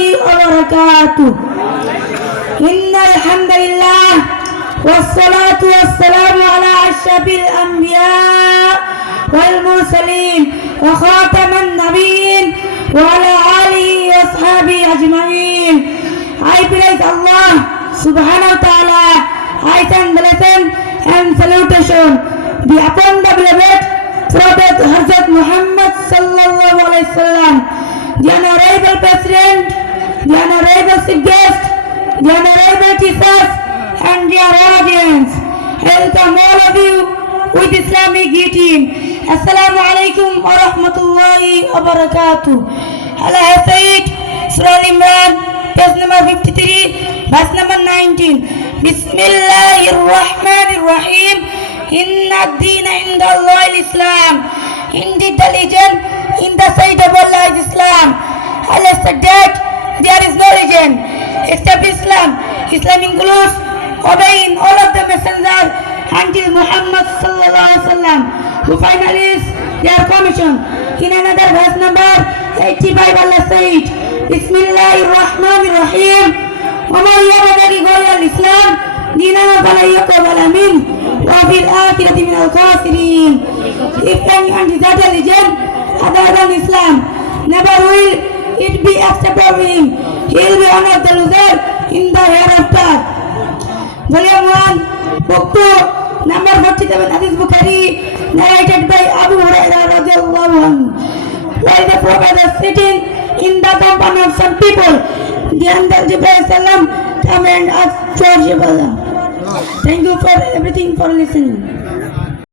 وبركاته. إن الحمد لله والصلاة والسلام على أشرف الأنبياء والمرسلين وخاتم النبيين وعلى آله وأصحابه أجمعين. I praise Allah subhanahu wa ta'ala. I thank blessing and salutation be upon the beloved Prophet Hazrat Muhammad sallallahu alaihi wasallam, the honorable President, the honorable chief guest, the honorable teachers, and dear audience. Welcome all of you with Islamic greeting. Assalamu alaikum wa rahmatullahi wa barakatuh. Allah has said, Surah Al-Imran, page number 53, verse number 19. Bismillahirrahmanirrahim. Inna ad-deena inda Allah al-Islam. Indeed, the religion in the sight of Allah is Islam. Allah said that there is no religion except Islam. Islam includes obeying all of the messengers until Muhammad sallallahu alaihi wasallam, who finally is their commission. In another verse number 85, Allah said, Bismillahirrahmanirrahim. وَمَنْ يَبْتَغِ غَيْرَ الْإِسْلَامِ دِينًا فَلَنْ يُقْبَلَ مِنْهُ وَفِي الْآخِرَةِ مِنَ الْخَاسِرِينَ. If anyone desires a religion other than Islam, never will it be accepted of him. He will be one of the losers in the hereafter. Volume 1, Book 2, number 47, Hadith Bukhari, narrated by Abu Hurairah radiallahu anhu. While the Prophet was sitting in the company of some people, the angel Jibreel salam came and asked for Jibreel. Thank you for everything for listening.